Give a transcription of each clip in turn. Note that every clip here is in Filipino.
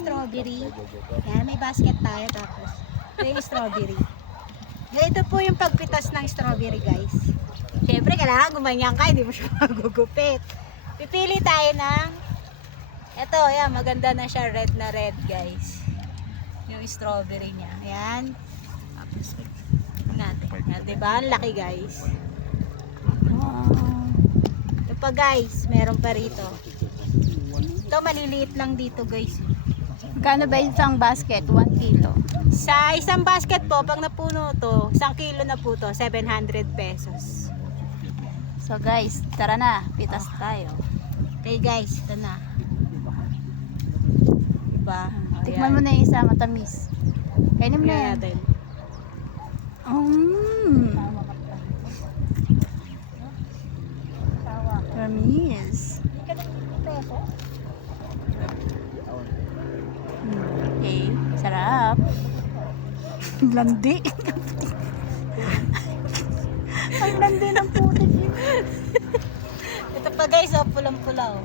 strawberry. Yan, may basket tayo tapos. Ito yung strawberry. Ito po yung pagpitas ng strawberry, guys. Siyempre, kailangan gumanyan ka, hindi mo siya magugupit. Pipili tayo ng ito, yan, maganda na siya, red na red, guys. Yung strawberry niya. Ayan. Tapos, natin. Yan, diba? Ang laki, guys. Ito pa, guys. Meron pa rito. Ito, maliliit lang dito, guys. Kano ba isang basket? 1 kilo. Sa isang basket po, pag napuno to, 1 kilo na po to, 700 pesos. So guys, tara na. Pitas tayo. Okay, guys, ito na. Diba? Tikman mo na yung isa, matamis. Kainin mo na yan. natin. Tamis. Okay, sarap. Landi. Ang landi ng putik yun. Ito pa, guys, oh, pulang-pula, oh.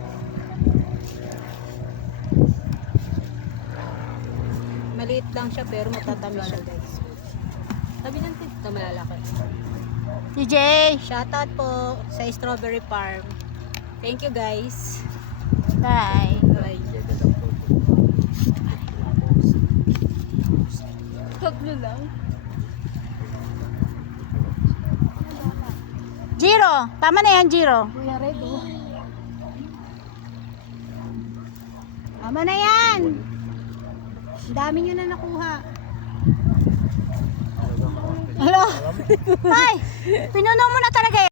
Maliit lang siya pero matatamis siya, guys. Sabi ng ito malalaki. DJ! Shoutout po sa Strawberry Farm. Thank you, guys. Bye! Bye. Tatlo lang. Jiro! Tama na yan, Jiro. Kuya Red, oh. Tama na yan! Ang dami nyo na nakuha. Hello? Ay! Pinuno mo na talaga yan.